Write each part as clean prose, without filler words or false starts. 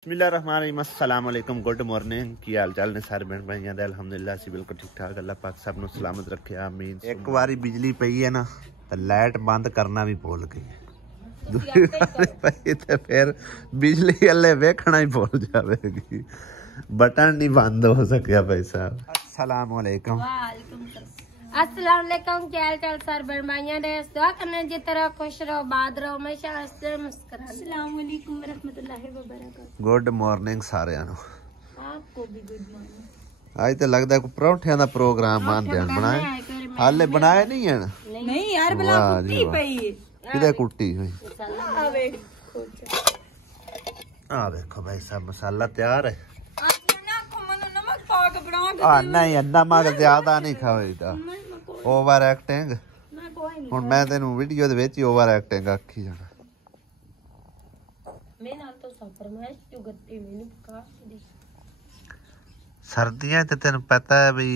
बिस्मिल्लाहिर्रहमानिर्रहीम good morning की हाल चाल ने सारे बहन भाइयों दे अल्हम्दुलिल्लाह सी बिल्कुल ठीक ठाक अल्लाह पाक सब नु सलामत रखे आमीन। एक बारी बिजली पई है ना तो लाइट बंद करना भी भूल गई दूसरी बारी पई तो फिर बिजली अल्ले वेखना ही भूल जाएगी बटन नहीं बंद हो सकिया भाई साहब। अस्सलाम वालेकुम। अस्सलाम वालेकुम। क्या हाल चाल सर बरमाइया दे दुआ करने जिस तरह खुश रहो बाद रहो हमेशा हंसते मुस्कुराते। अस्सलाम वालेकुम व रहमतुल्लाहि व बरकातहू। गुड मॉर्निंग सारे नु। आपको भी गुड मॉर्निंग। आज तो लगदा है कोई परोठियां दा प्रोग्राम आंदे बनाए हाले बनाए नहीं है नहीं यार भला कुट्टी पई किदे कुट्टी हुई आ देखो भाई साहब मसाला तैयार है। नहीं नमक ज्यादा नहीं खाईदा ओवर एक्टिंग हुण मैं तेनू वीडियो दे विच ओवर एक्टिंग आखी जाना मैं नाल तो फरमाइश जो गत्ती मैनू काट दी सर्दियां ते तेनू पता है भी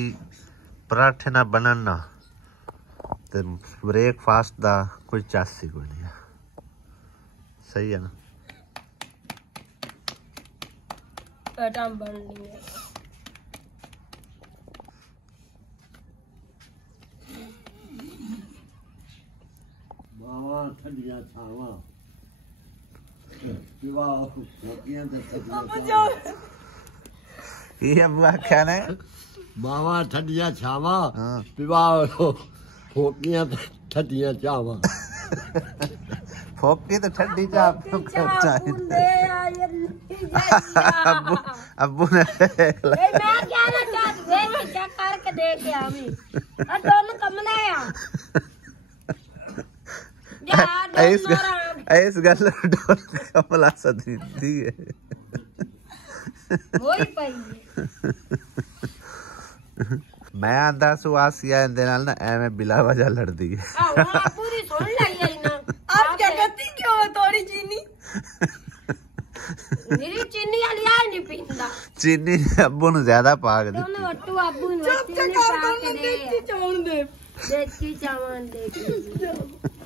पराठे ना बनन ना ते ब्रेकफास्ट दा कोई चास ही कोई नहीं है। सही है ना पटाम बन नहीं है ठंडिया छावा विवाह होतियां ते ये अब्बू आख्या ने बावा ठंडिया छावा विवाह होतियां ते ठंडिया छावा फोकी तो ठंडी चाह अब्बू अब्बू ने मैं क्या ना चाहती वे क्या करके देख आमी और दोनों कमले आ इस गल कमला सदी है मैं आंदा सु आसिया इंदे नाल ना एवें बिला वजह लड़दी है पूरी सुन लई है ना आप क्या करती क्यों थोड़ी चीनी मेरी चीनी वाली आ नहीं पींदा चीनी अब्बू नु ज्यादा पाक दी दोनों अट्टू अब्बू नु चीनी पाक दे चौन दे देखी चावन देखी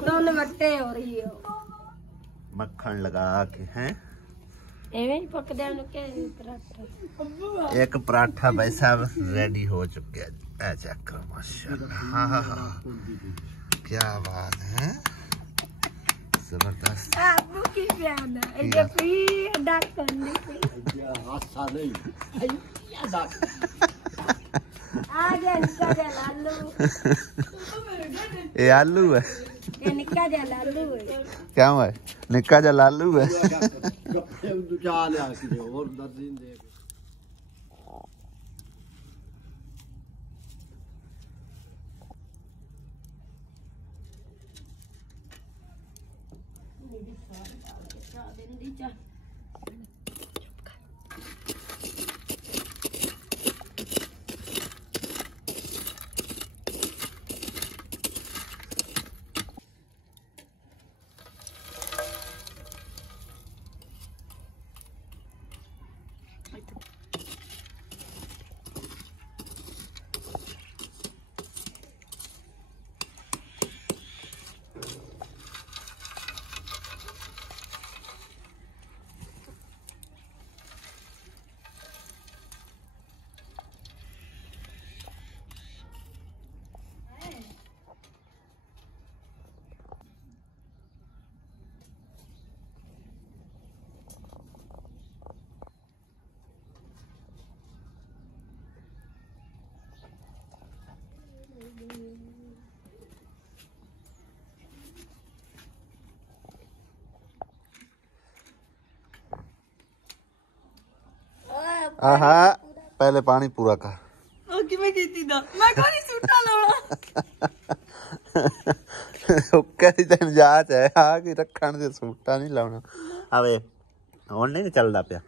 दोनों वट्टे हो रही हो मक्खन लगा के हैं एवें पक दे नु के पराठा एक पराठा भाई साहब रेडी हो चुका है। ए चेक करो माशाल्लाह हां क्या बात है जबरदस्त अब्बू की प्यार है ये फ्री डाक करने की हासा नहीं या डाक आ गया निक्का जा लालू ये आलू है ये निक्का जा लालू है क्या है निक्का जा लालू है गप्पे दूजा ले आके और दर्दीन दे आहा पहले पानी पूरा कर ओके मैं कहती था मैं कोनी सूटा लाना ओके तन जाच है आ कि रखण दे सूटा नहीं लाना आवे हुन नहीं चलदा पिया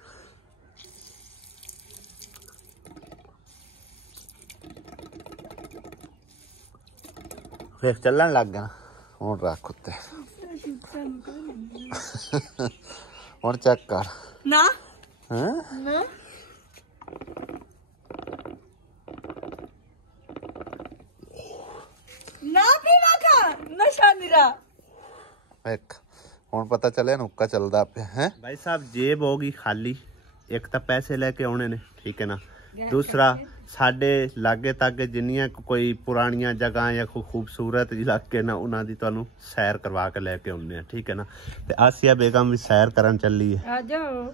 फिर चलन लग गया हुन रख उत्ते हुन चेक कर ना हैं ना ना पीवा का नशा निरा एक हुन पता चले नुक्का चलदा पे हैं भाई साहब जेब होगी खाली एक तो पैसे लेके आने ने, ठीक है ना, दूसरा साडे लागे तागे जिन्नियां कोई पुरानियां जगह या कोई खूबसूरत इलाके ना उन्हां दी तुहानू सैर करवा के लेके आउने हैं, ठीक है ना। ते आसिया बेगम भी सैर करन चली है। आ जाओ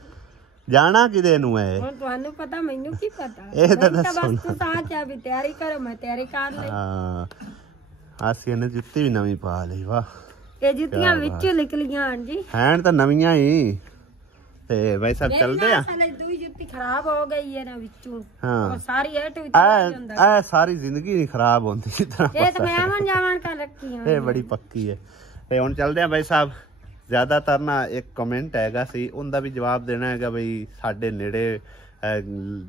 जाना किदे नु है ਹੁਣ ਤੁਹਾਨੂੰ ਪਤਾ ਮੈਨੂੰ ਕੀ ਪਤਾ ਇਹ ਤਾਂ ਮੈਨੂੰ ਦੱਸੋ ਬਸ ਤੂੰ ਤਾਂ ਕਿਆ ਵੀ ਤਿਆਰੀ ਕਰੋ ਮੈਂ ਤਿਆਰੀ ਕਰ ਲਈ हाँ आसिया ने जुत्ती भी नवी पा ली, वाह ਇਹ ਜੁੱਤੀਆਂ ਵਿੱਚੋਂ ਨਿਕਲੀਆਂ ਹਨ ਜੀ हैन तो नवियां ही। ते भाई साहब चलते हैं। ਸਾਲੇ ਦੂਈ ਜੁੱਤੀ ਖਰਾਬ ਹੋ ਗਈ ਹੈ ਨਾ ਵਿੱਚੋਂ हाँ ਉਹ ਸਾਰੀ ਹੇਠ ਵਿੱਚ ਲੱਗ ਜਾਂਦਾ ए सारी जिंदगी नहीं खराब होती इतना ਇਹ ਤਾਂ ਮੈਂ ਆਵਣ ਜਾਵਣ ਕਰ ਰੱਖੀ ਹਾਂ ਇਹ ਬੜੀ ਪੱਕੀ ਹੈ। ਤੇ ਹੁਣ ਚੱਲਦੇ ਆ ਬਾਈ ਸਾਹਿਬ। ਜ਼ਿਆਦਾਤਰ ਨਾ ਇੱਕ ਕਮੈਂਟ ਹੈਗਾ ਸੀ, ਉਹਦਾ ਵੀ ਜਵਾਬ ਦੇਣਾ ਹੈਗਾ ਬਈ ਸਾਡੇ ਨੇੜੇ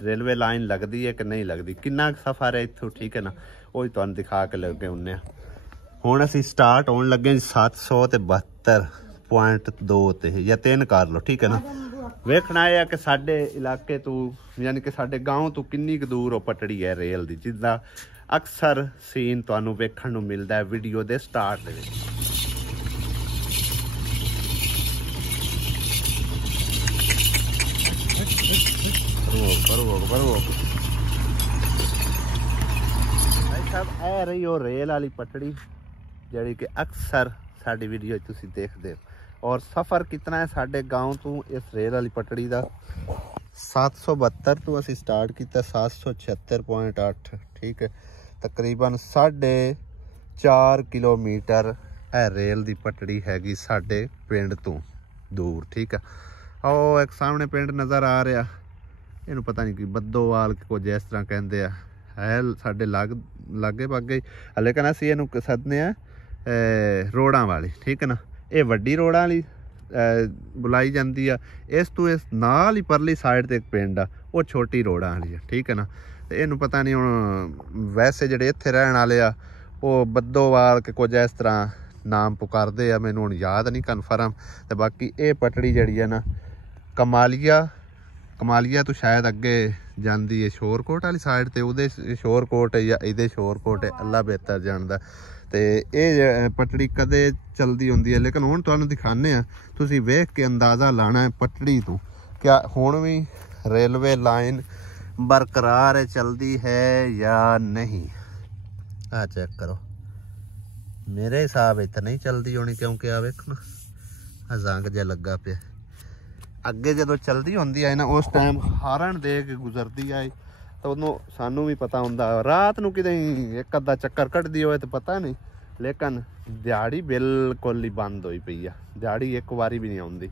ਰੇਲਵੇ ਲਾਈਨ ਲੱਗਦੀ ਹੈ ਕਿ ਨਹੀਂ ਲੱਗਦੀ, ਕਿੰਨਾ ਸਫ਼ਰ ਹੈ ਇੱਥੋਂ, ਠੀਕ ਹੈ ਨਾ, ਉਹ ਹੀ ਤੁਹਾਨੂੰ ਦਿਖਾ ਕੇ ਲੱਗੇ ਹੁੰਨੇ ਆ। ਹੁਣ ਅਸੀਂ ਸਟਾਰਟ ਹੋਣ ਲੱਗੇ 772.2 ਤੇ ਜਾਂ 3 ਕਰ ਲਓ, ਠੀਕ ਹੈ ਨਾ। ਵੇਖਣਾ ਇਹ ਆ ਕਿ ਸਾਡੇ ਇਲਾਕੇ ਤੋਂ ਯਾਨੀ ਕਿ ਸਾਡੇ گاؤں ਤੋਂ ਕਿੰਨੀ ਕੁ ਦੂਰ ਉਹ ਪਟੜੀ ਹੈ ਰੇਲ ਦੀ, ਜਿੱਦਾਂ ਅਕਸਰ ਸੀਨ ਤੁਹਾਨੂੰ ਵੇਖਣ ਨੂੰ ਮਿਲਦਾ ਹੈ ਵੀਡੀਓ ਦੇ ਸਟਾਰਟ ਦੇ ਵਿੱਚ। ਇਹ ਰਹੀ ਉਹ ਰੇਲ ਵਾਲੀ ਪਟੜੀ ਜਿਹੜੀ ਕਿ ਅਕਸਰ ਸਾਡੀ ਵੀਡੀਓ ਤੁਸੀਂ ਦੇਖਦੇ ਹੋ। ਔਰ ਸਫ਼ਰ ਕਿਤਨਾ ਹੈ ਸਾਡੇ گاؤں ਤੋਂ ਇਸ ਰੇਲ ਵਾਲੀ ਪਟੜੀ ਦਾ 772 ਤੋਂ ਅਸੀਂ ਸਟਾਰਟ ਕੀਤਾ 776.8, ਠੀਕ ਹੈ। ਤਕਰੀਬਨ 4.5 ਕਿਲੋਮੀਟਰ ਇਹ ਰੇਲ ਦੀ ਪਟੜੀ ਹੈਗੀ ਸਾਡੇ ਪਿੰਡ ਤੋਂ ਦੂਰ, ਠੀਕ ਹੈ। ਉਹ ਇੱਕ ਸਾਹਮਣੇ ਪਿੰਡ ਨਜ਼ਰ ਆ ਰਿਹਾ, ਇਹਨੂੰ ਪਤਾ ਨਹੀਂ ਕਿ ਬੱਦੋਵਾਲ ਕੁਝ ਇਸ ਤਰ੍ਹਾਂ ਕਹਿੰਦੇ ਆ, ਹੈ ਸਾਡੇ ਲਾਗੇ ਬਾਗੇ, ਲੇਕਿਨ ਅਸੀਂ ਇਹਨੂੰ ਸੱਦਦੇ ਆ ਰੋੜਾਂ ਵਾਲੀ, ਠੀਕ ਹੈ ਨਾ। ਇਹ ਵੱਡੀ ਰੋੜਾਂ ਵਾਲੀ ਬੁਲਾਈ ਜਾਂਦੀ ਆ। ਇਸ ਤੋਂ ਇਸ ਨਾਲ ਹੀ ਪਰਲੀ ਸਾਈਡ ਤੇ ਇੱਕ ਪਿੰਡ ਆ, ਉਹ ਛੋਟੀ ਰੋੜਾਂ ਵਾਲੀ ਆ, ਠੀਕ ਹੈ ਨਾ। ਤੇ ਇਹਨੂੰ ਪਤਾ ਨਹੀਂ ਹੁਣ ਵੈਸੇ ਜਿਹੜੇ ਇੱਥੇ ਰਹਿਣ ਵਾਲੇ ਆ ਉਹ ਬੱਦੋਵਾਲ ਕੇ ਕੁਝ ਇਸ ਤਰ੍ਹਾਂ ਨਾਮ ਪੁਕਾਰਦੇ ਆ, ਮੈਨੂੰ ਹੁਣ ਯਾਦ ਨਹੀਂ ਕਨਫਰਮ। ਤੇ ਬਾਕੀ ਇਹ ਪਟੜੀ ਜਿਹੜੀ ਆ ਨਾ ਕਮਾਲੀਆ ਤੋਂ ਸ਼ਾਇਦ ਅੱਗੇ ਜਾਂਦੀ ਹੈ ਸ਼ੋਰਕੋਟ ਵਾਲੀ ਸਾਈਡ ਤੇ, ਉਹਦੇ ਸ਼ੋਰਕੋਟ ਜਾਂ ਇਹਦੇ ਸ਼ੋਰਕੋਟ ਹੈ, ਅੱਲਾ ਬਿਹਤਰ ਜਾਣਦਾ। ਤੇ ਇਹ ਪਟੜੀ ਕਦੇ ਚਲਦੀ ਹੁੰਦੀ ਹੈ, ਲੇਕਿਨ ਹੁਣ ਤੁਹਾਨੂੰ ਦਿਖਾਉਂਦੇ ਆ, ਤੁਸੀਂ ਵੇਖ ਕੇ ਅੰਦਾਜ਼ਾ ਲਾਣਾ ਹੈ ਪਟੜੀ ਤੋਂ ਕਿਆ ਹੁਣ ਵੀ ਰੇਲਵੇ ਲਾਈਨ ਬਰਕਰਾਰ ਚਲਦੀ ਹੈ ਜਾਂ ਨਹੀਂ। ਆ ਚੈੱਕ ਕਰੋ, ਮੇਰੇ ਹਿਸਾਬ ਇੱਥੇ ਨਹੀਂ ਚਲਦੀ ਹੋਣੀ, ਕਿਉਂਕਿ ਆ ਵੇਖੋ ਨਾ ਆ ਜ਼ੰਗ ਜਿਹਾ ਲੱਗਾ ਪਿਆ। ਅੱਗੇ ਜਦੋਂ ਚਲਦੀ ਹੁੰਦੀ ਹੈ ਨਾ ਉਸ ਟਾਈਮ ਹਾਰਨ ਦੇ ਕੇ ਗੁਜ਼ਰਦੀ ਆਏ ਤਾਂ ਉਹਨੂੰ ਸਾਨੂੰ ਵੀ ਪਤਾ ਹੁੰਦਾ, ਰਾਤ ਨੂੰ ਕਿਤੇ ਇੱਕ ਅੱਧਾ ਚੱਕਰ ਕੱਢਦੀ ਹੋਏ ਤਾਂ ਪਤਾ ਨਹੀਂ, ਲੇਕਿਨ ਦਿਹਾੜੀ ਬਿਲਕੁਲ ਹੀ ਬੰਦ ਹੋਈ ਪਈ ਆ, ਦਿਹਾੜੀ ਇੱਕ ਵਾਰੀ ਵੀ ਨਹੀਂ ਆਉਂਦੀ।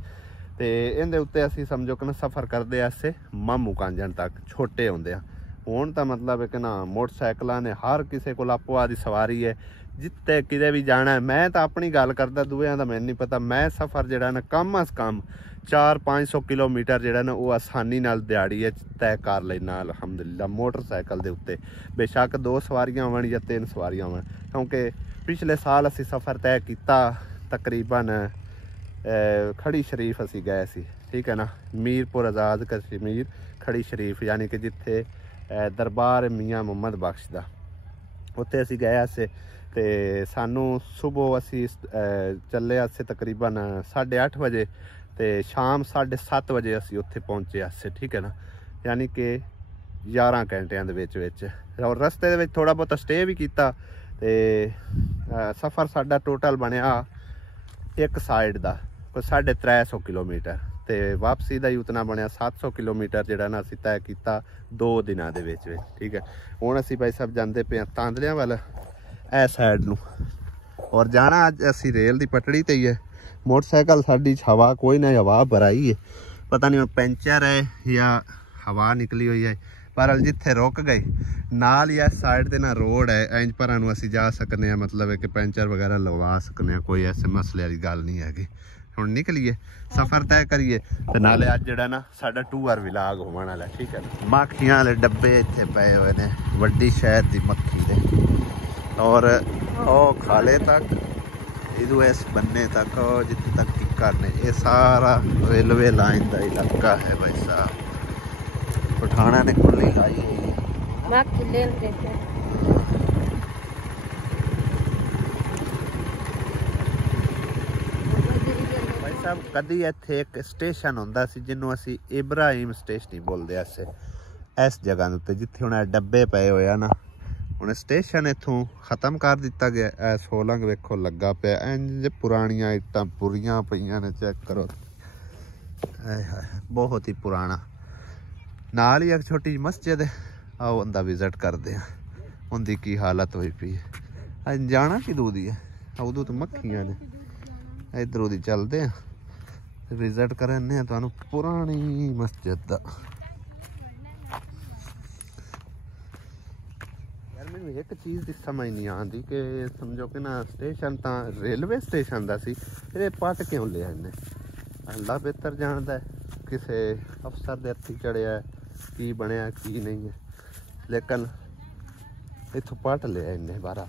ਤੇ ਇਹਦੇ ਉੱਤੇ ਅਸੀਂ ਸਮਝੋ ਕਿ ਨਾ ਸਫ਼ਰ ਕਰਦੇ ਆਸੇ ਮਾਮੂ ਕਾਂਜਣ ਤੱਕ ਛੋਟੇ ਹੁੰਦੇ ਆ। ਹੁਣ ਤਾਂ ਮਤਲਬ ਹੈ ਕਿ ਨਾ ਮੋਟਰਸਾਈਕਲਾਂ ਨੇ ਹਰ ਕਿਸੇ ਕੋਲ ਆਪੋ ਆਦੀ ਸਵਾਰੀ ਹੈ, ਜਿੱਥੇ ਕਿਤੇ ਵੀ ਜਾਣਾ। ਮੈਂ ਤਾਂ ਆਪਣੀ ਗੱਲ ਕਰਦਾ, ਦੂਜਿਆਂ ਦਾ ਮੈਨੂੰ ਨਹੀਂ ਪਤਾ। ਮੈਂ ਸਫ਼ਰ ਜਿਹੜਾ ਨਾ ਕਮ ਅਜ਼ ਕਮ 400-500 ਕਿਲੋਮੀਟਰ ਜਿਹੜਾ ਨਾ ਉਹ ਆਸਾਨੀ ਨਾਲ ਦਿਹਾੜੀ ਹੈ ਤੈਅ ਕਰ ਲੈਣਾ ਅਲਹਮਦੁਲਿਲਾ ਮੋਟਰਸਾਈਕਲ ਦੇ ਉੱਤੇ, ਬੇਸ਼ੱਕ 2 ਸਵਾਰੀਆਂ ਹੋਣ ਜਾਂ 3 ਸਵਾਰੀਆਂ ਹੋਣ। ਕਿਉਂਕਿ ਪਿਛਲੇ ਸਾਲ ਅਸੀਂ ਸਫ਼ਰ ਤੈਅ ਕੀਤਾ ਤਕਰੀਬਨ ਖੜੀ ਸ਼ਰੀਫ ਅਸੀਂ ਗਏ ਸੀ, ਠੀਕ ਹੈ ਨਾ, ਮੀਰਪੁਰ ਆਜ਼ਾਦ ਕਸ਼ਮੀਰ ਖੜੀ ਸ਼ਰੀਫ, ਯਾਨੀ ਕਿ ਜਿੱਥੇ ਦਰਬਾਰ ਮੀਆਂ ਮੁਹੰਮਦ ਬਖਸ਼ ਦਾ, ਉੱਥੇ ਅਸੀਂ ਗਏ ਸੀ। ਤੇ ਸਾਨੂੰ ਸੁਬਹ ਅਸੀਂ ਚੱਲੇ ਆਸੇ ਤਕਰੀਬਨ 8:30 ਵਜੇ ਤੇ ਸ਼ਾਮ 7:30 ਵਜੇ ਅਸੀਂ ਉੱਥੇ ਪਹੁੰਚੇ ਆਸੇ, ਠੀਕ ਹੈ ਨਾ, ਯਾਨੀ ਕਿ 11 ਘੰਟਿਆਂ ਦੇ ਵਿੱਚ। ਔਰ ਰਸਤੇ ਦੇ ਵਿੱਚ ਥੋੜਾ ਬਹੁਤਾ ਸਟੇ ਵੀ ਕੀਤਾ। ਤੇ ਸਫ਼ਰ ਸਾਡਾ ਟੋਟਲ ਬਣਿਆ ਇੱਕ ਸਾਈਡ ਦਾ ਕੋਈ 350 ਕਿਲੋਮੀਟਰ ਤੇ ਵਾਪਸੀ ਦਾ ਹੀ ਉਤਨਾ ਬਣਿਆ 700 ਕਿਲੋਮੀਟਰ ਜਿਹੜਾ ਨਾ ਅਸੀਂ ਤੈਅ ਕੀਤਾ 2 ਦਿਨਾਂ ਦੇ ਵਿੱਚ, ਠੀਕ ਹੈ। ਹੁਣ ਅਸੀਂ ਭਾਈ ਸਾਹਿਬ ਜਾਂਦੇ ਪਏ ਹਾਂ ਤਾਂਦਲਿਆਂ ਵੱਲ ਇਹ ਸਾਈਡ ਨੂੰ, ਔਰ ਜਾਣਾ ਅੱਜ ਅਸੀਂ ਰੇਲ ਦੀ ਪਟੜੀ ਤੇ ਹੀ ਹੈ। मोटरसाइकिल साड़ी हवा कोई ना हवा भराई है, पता नहीं पंचर है या हवा निकली हुई है, पर जिथे रुक गए नाल ही इस साइड ते ना रोड है, इंज पर असीं जा सकते हैं, मतलब है कि पंचर वगैरह लगा सकते हैं, कोई ऐसे मसले वाली गल नहीं हैगी। हुण निकलीए सफ़र तय करिए ते नाले अज जिहड़ा ना साडा टूर विलाग होण वाला, ठीक है। मक्खियां वाले डब्बे इत्थे पए हुए ने, वड्डी शहर दी मक्खी दे, और ओ खाले तक इधू इस बन्ने तक जिथे तक टिक्कर ने, ये सारा रेलवे लाइन का इलाका है भाई साहब। पठाना ने खुली लाई हुई है। भाई ਸਾਹਿਬ ਕਦੀ ਇੱਥੇ ਇੱਕ ਸਟੇਸ਼ਨ ਹੁੰਦਾ ਸੀ ਜਿਹਨੂੰ ਅਸੀਂ ਇਬਰਾਹਿਮ ਸਟੇਸ਼ਨ ਹੀ ਬੋਲਦੇ ਐਸੇ ਇਸ ਜਗ੍ਹਾ ਦੇ ਉੱਤੇ ਜਿੱਥੇ ਹੁਣ ਇਹ ਡੱਬੇ ਪਏ ਹੋਏ ਆ ਨਾ ਹੁਣ ਸਟੇਸ਼ਨ ਇੱਥੋਂ ਖਤਮ ਕਰ ਦਿੱਤਾ ਗਿਆ। ਇਹ ਸੋਲੰਗ ਵੇਖੋ ਲੱਗਾ ਪਿਆ ਇੰਜ ਪੁਰਾਣੀਆਂ ਇੱਟਾਂ ਪੁਰੀਆਂ ਪਈਆਂ ਨੇ ਚੈੱਕ ਕਰੋ ਹਾਏ ਹਾਏ ਬਹੁਤ ਹੀ ਪੁਰਾਣਾ। ਨਾਲ ਹੀ ਇੱਕ ਛੋਟੀ ਜਿਹੀ ਮਸਜਿਦ ਹੈ ਆਓ ਉਹਦਾ ਵਿਜ਼ਿਟ ਕਰਦੇ ਆ ਉਹਦੀ ਕੀ ਹਾਲਤ ਹੋਈ ਪਈ ਹੈ। ਜਾਣਾ ਕਿਦੋਂ ਦੀ ਹੈ ਉਦੋਂ ਤਾਂ ਮੱਖੀਆਂ ਨੇ ਇੱਧਰੋਂ ਦੀ ਚੱਲਦੇ ਆ ਤੇ ਵਿਜ਼ਿਟ ਕਰਨੇ ਆ ਤੁਹਾਨੂੰ ਪੁਰਾਣੀ ਮਸਜਿਦ ਦਾ। ਯਾਰ ਮੈਨੂੰ ਇੱਕ ਚੀਜ਼ ਦੀ ਸਮਝ ਨਹੀਂ ਆਉਂਦੀ ਕਿ ਸਮਝੋ ਕਿ ਨਾ ਸਟੇਸ਼ਨ ਤਾਂ ਰੇਲਵੇ ਸਟੇਸ਼ਨ ਦਾ ਸੀ ਇਹਦੇ ਪੱਟ ਕਿਉਂ ਲਿਆ ਇਹਨੇ ਅੱਲਾ ਬਿਹਤਰ ਜਾਣਦਾ ਕਿਸੇ ਅਫਸਰ ਦੇ ਹੱਥੀ ਚੜਿਆ ਕੀ ਬਣਿਆ ਕੀ ਨਹੀਂ ਹੈ ਲੇਕਿਨ ਇੱਥੋਂ ਪੱਟ ਲਿਆ ਇਹਨੇ ਬਾਹਰ।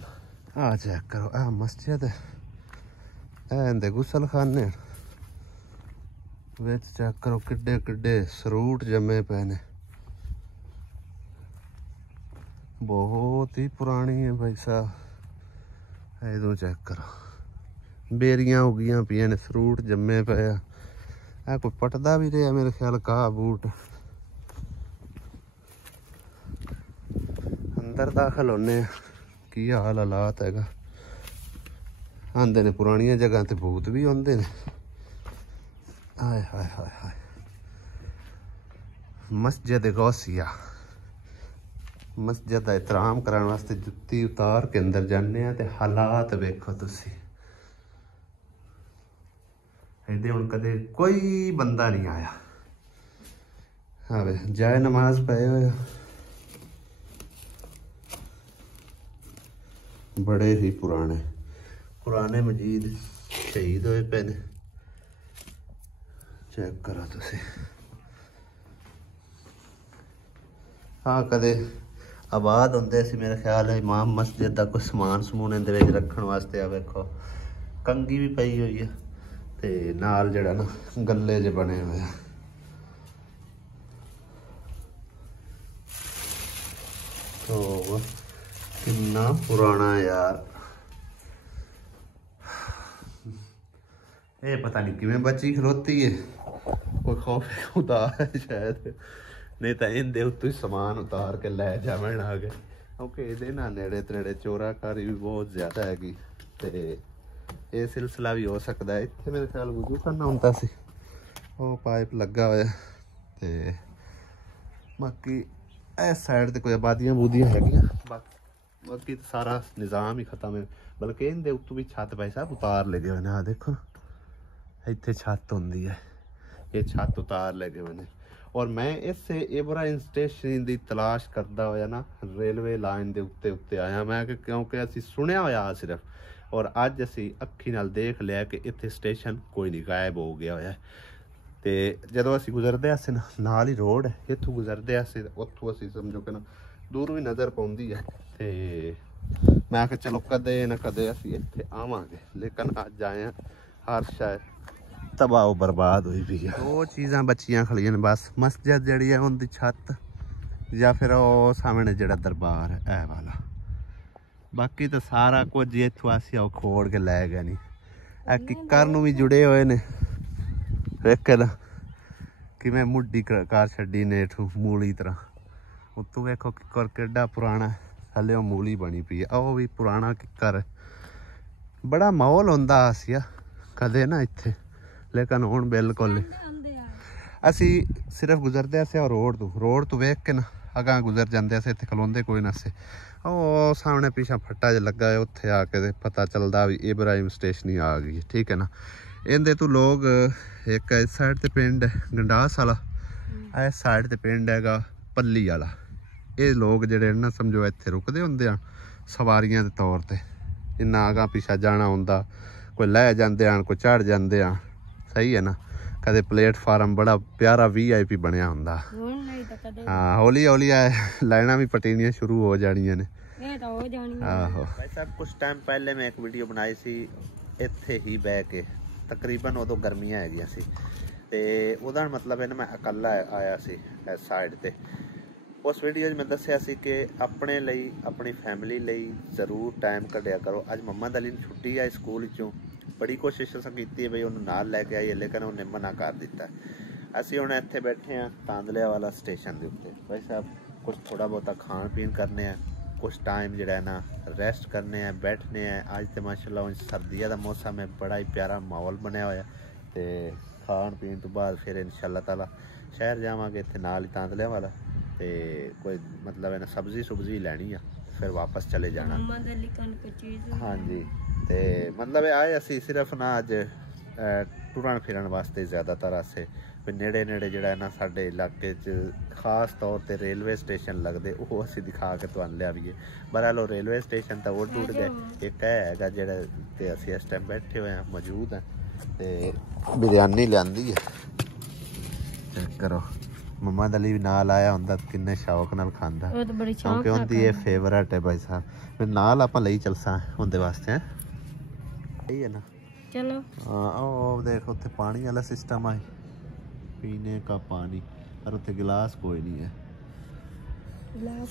ਆ ਚੈੱਕ ਕਰੋ ਆਹ ਮਸਜਿਦ ਹੈ ਇਹਦੇ ਗੁਸਲਖਾਨੇ ਵਿੱਚ ਚੈੱਕ ਕਰੋ ਕਿੱਡੇ ਕਿੱਡੇ ਸਰੂਟ ਜੰਮੇ ਪਏ ਨੇ ਬਹੁਤ ਹੀ ਪੁਰਾਣੀ ਹੈ ਭਾਈ ਸਾਹਿਬ। ਇਹਦੋਂ ਚੈੱਕ ਕਰੋ ਬੇਰੀਆਂ ਹੋ ਗਈਆਂ ਪਈਆਂ ਨੇ ਸਰੂਟ ਜੰਮੇ ਪਏ ਆ। ਇਹ ਕੋਈ ਪਟਦਾ ਵੀ ਰਿਹਾ ਮੇਰੇ ਖਿਆਲ ਕਾ ਬੂਟ। ਅੰਦਰ ਦਾਖਲ ਹੋਣੇ ਕੀ ਹਾਲ ਹਾਲਾਤ ਹੈਗਾ। ਆਂਦੇ ਨੇ ਪੁਰਾਣੀਆਂ ਜਗ੍ਹਾ ਤੇ ਭੂਤ ਵੀ ਆਉਂਦੇ ਨੇ। ਹਾਏ ਹਾਏ ਹਾਏ ਹਾਏ ਮਸਜਿਦ ਗੌਸੀਆ ਮਸਜਿਦ ਦਾ ਇਤਰਾਮ ਕਰਨ ਵਾਸਤੇ ਜੁੱਤੀ ਉਤਾਰ ਕੇ ਅੰਦਰ ਜਾਂਦੇ ਆ ਤੇ ਹਾਲਾਤ ਵੇਖੋ ਤੁਸੀਂ ਇਹਦੇ ਹੁਣ ਕਦੇ ਕੋਈ ਬੰਦਾ ਨਹੀਂ ਆਇਆ। ਹਾਂ ਜਾਏ ਨਮਾਜ਼ ਪਏ ਹੋਏ बड़े ही पुराने मजीद शहीद होए पे ने चेक करो तुसी। हाँ कदे आबाद होंदे सी मेरे ख्याल है इमाम मस्जिद दा कोई समान समून इहदे विच रखण वास्ते आ वेखो कंगी भी पई हुई है ते नाल जिहड़ा ना गल्ले जे बने हुए आ। तो कितना पुराना यार ये पता नहीं किवें बची खलोती है कोई खौफ खुदा है शायद नहीं तो इनके उत्तों ही समान उतार के लै जावन आ गए क्योंकि ये ना नेड़े तनेड़े चोराकारी भी बहुत ज्यादा हैगी ते ये सिलसिला भी हो सकता है। इत्थे मेरे ख्याल वजू करना होंदा सी वो पाइप लगा होया ते बाकी इस साइड ते कोई आबादियां बूदियां हैगियां बाकी तो सारा निज़ाम ही खत्म है। बल्कि इनके उत्तों भी छत भाई साहब उतार लगे हुए हैं। देखो इतने छत होंगी है ये छत उतार लगे हुए हैं। और मैं इससे इब्राहिम स्टेशन की तलाश करता होया ना रेलवे लाइन के उत्ते उत्ते आया मैं क्योंकि असी सुनिया होया सिर्फ और अज असी अखी नाल देख लिया कि इत्थे स्टेशन कोई नहीं गायब हो गया होया। तो जदों असी गुजरदे असे नाल ही रोड है इत्थों गुजरदे असे उत्थों असी समझो कि ना दूर भी नज़र पाउंदी है ते मैं आखिया चलो कदे ना कदे असी इत्थे आवांगे लेकिन अज आए हर शायद तबाह बर्बाद हुई भी है। दो चीज़ां बचियां खड़ियां ने बस मस्जिद जिहड़ी है उनकी छत या फिर वो सामने जिहड़ा दरबार है ए वाला बाकी तो सारा कुछ इत्थों असी खोड़ के लै गए नहीं। ए किकर नूं भी जुड़े हुए ने वेख ना कि मैं मुड्डी कार छड्डी ने इत्थों मूली तरह उत्तों वेखो किकर केड़ा पुराना हले वो मूली बनी पई है वो भी पुराना किकर है। बड़ा माहौल होंदा आसिया कदे ना इत्थे लेकिन हुण बिल्कुल असी सिर्फ गुजरदे असे रोड तो वेख के ना अगां गुजर जांदे असे इत्थे खलोंदे कोई ना असे ओ सामने पीछा फट्टा ज लगा है उत्थे आके पता चलदा भी इब्राहिम स्टेशन ही आ गई ठीक है ना। इहदे तो लोग एक इस साइड ते पिंड है गंडास वाला इस साइड ते पिंड हैगा पल्ली वाला ये लोग जिहड़े ना समझो इत्थे रुकदे हुंदे आ सवारियां दे तौर ते इन्ना अगां पिछा जाना हुंदा कोई लै जांदे आन कोई चढ़ जांदे आ सही है ना। कदे प्लेटफार्म बड़ा प्यारा VIP बनिया हुंदा हाँ हौली हौली लाइना भी पटीनियां शुरू हो जानियां ने आहो। भाई साहब कुछ टाइम पहले मैं एक वीडियो बनाई सी इत्थे ही बह के तकरीबन उदों गर्मियां हैगियां सी ते ओहदा मतलब है ना मैं अकेला आया सी इस साइड ते उस वीडियो में दस्सिया सी कि अपने लिए अपनी फैमिली लिए जरूर टाइम कढ़िया करो। अज मम्मा दली छुट्टी है स्कूल चों ਬੜੀ ਕੋਸ਼ਿਸ਼ ਅਸੀਂ ਕੀਤੀ ਹੈ ਬਈ ਉਹਨੂੰ ਨਾਲ ਲੈ ਕੇ ਆਈਏ, ਲੇਕਿਨ ਉਹਨੇ ਮਨਾ ਕਰ ਦਿੱਤਾ। ਅਸੀਂ ਹੁਣ ਇੱਥੇ ਬੈਠੇ ਹਾਂ ਤਾਂਦਲਿਆਂ ਵਾਲਾ ਸਟੇਸ਼ਨ ਦੇ ਉੱਤੇ। ਭਾਈ ਸਾਹਿਬ ਕੁਛ ਥੋੜਾ ਬਹੁਤਾ ਖਾਣ ਪੀਣ ਕਰਨੇ ਆ, कुछ टाइम जो है ना रेस्ट करने हैं, बैठने हैं। अज तो माशाल्लाह सर्दियों का मौसम है, बड़ा ही प्यारा माहौल बनया होया। तो खान पीन तो बाद फिर इंशाअल्लाह ताला शहर जावांगे, इत्थे नाल ही तांदलियां वाला। तो कोई मतलब है ना सब्जी सुब्जी लैनी आ, फिर वापस चले जाना। हाँ जी, तो मतलब आए असी सिर्फ ना अज टुरन फिरन वास्ते ज़्यादातर असे नेड़े नेड़े जोड़ा है ना साडे इलाके खास तौर पर रेलवे स्टेशन लगते, वो असी दिखा के तुहानूं लियावीए। बहरहाल रेलवे स्टेशन तो वो टूट गए, एक है जोड़ा ते असी इस टाइम बैठे हुए हैं मौजूद हैं। तो बिरयानी लियांदी है, चेक करो। मम्मा दली भी नाल आया हुंदा किन्ने शौक नाल खांदा, क्योंकि उनकी ये फेवरेट है भाई साहब। फिर नाल आपां लई चलसां उनदे वास्ते हैं, सही है ना। चलो हाँ ओ देखो उत्थे पानी वाला सिस्टम है, पीने का पानी, पर उत्थे गिलास कोई नहीं है। गिलास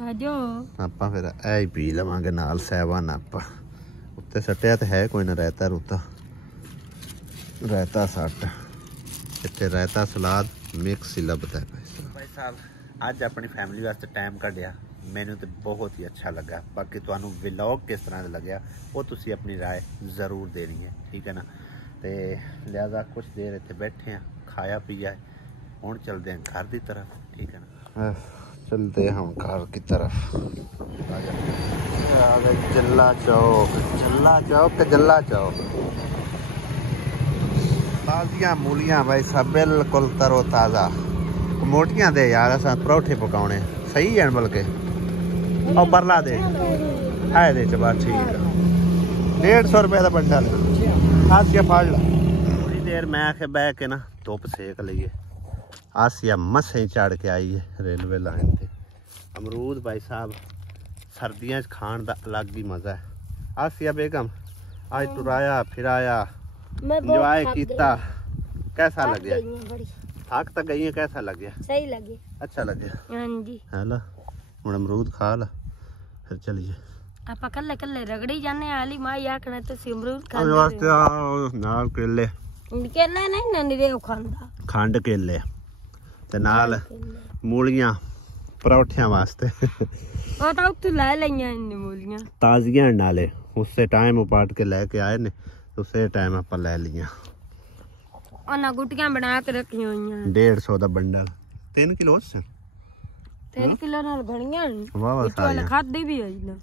आ जाओ आपां फिर ऐ ही पी लवांगे नाल सहवान। आपां उत्ते सट्टिया तो है कोई ना रायता रूता, रायता सट इत्थे रायता सलाद मिक्स ही लभदा है। भाई साहब अज अपनी फैमिली वास्ते टाइम कढ़िया, मैनू तो बहुत ही अच्छा लगा। बाकी तुहानू व्लॉग किस तरह का लग्या वो तुसी अपनी राय ज़रूर देनी है, ठीक है ना। तो लिहाजा कुछ देर इत्थे बैठे हैं, खाया पिया है, हुण चलते हैं घर की तरफ, ठीक है ना। चलते हैं हम घर की तरफ। जल्ला चौक, जल्ला चौक, जल्ला चौक। ताज़ियां मूलियां भाई साहब बिल्कुल तरो ताज़ा, मोटियां दे यार असां परौठे पकाने सही है, बल्कि और परला दे है दे चबा ठीक है। 150 रुपए का बंडल आसिया फाड़ ला। थोड़ी देर मैं आखे बह के ना धुप सेक लीए। आसिया मसे चढ़ के आई है रेलवे लाइन से। अमरूद भाई साहब सर्दियों खाण का अलग ही मज़ा है। आसिया बेगम आज टुराया फिराया इंजॉय किया, कैसा लगे? थक तो गई है, कैसा लगे? सही लगे, अच्छा लगे। हाँ जी है ला हुण अमरूद खा ला, फिर चलिए। ਆਪਾਂ ਕੱਲੇ ਕੱਲੇ ਰਗੜੀ ਜਾਂਦੇ ਆਲੀ ਮਾਈ ਆਖਣਾ ਤੁਸੀਂ ਅਮਰੂਦ ਉਹਦੇ ਖਾਂਦੇ ਵਾਸਤੇ ਨਾਲ ਕੇਲੇ, ਕੇਲੇ ਨਹੀਂ ਨਾ ਨਿਰੇ ਖਾਂਦਾ, ਖੰਡ ਕੇਲੇ ਤੇ ਨਾਲ ਮੂਲੀਆਂ ਪਰੌਠਿਆਂ ਵਾਸਤੇ। ਉਹ ਤਾਂ ਉੱਥੇ ਲੈ ਲਈਆਂ ਇੰਨੇ ਮੂਲੀਆਂ ਤਾਜ਼ੀਆਂ ਨਾਲੇ ਉਸੇ ਟਾਈਮ ਉਪਾਟ ਕੇ ਲੈ ਕੇ ਆਏ ਨੇ, ਉਸੇ ਟਾਈਮ ਆਪਾਂ ਲੈ ਲਈਆਂ। ਉਹਨਾਂ ਗੁੱਟੀਆਂ ਬਣਾ ਕੇ ਰੱਖੀਆਂ ਹੋਈਆਂ, 150 ਦਾ ਬੰਡਲ, 3 ਕਿਲੋ 3 ਕਿਲੋ ਨਾਲ ਬਣੀਆਂ। ਵਾਹ ਵਾਹ ਖਾਦੀ ਵੀ ਹੋਈ ਨਾ।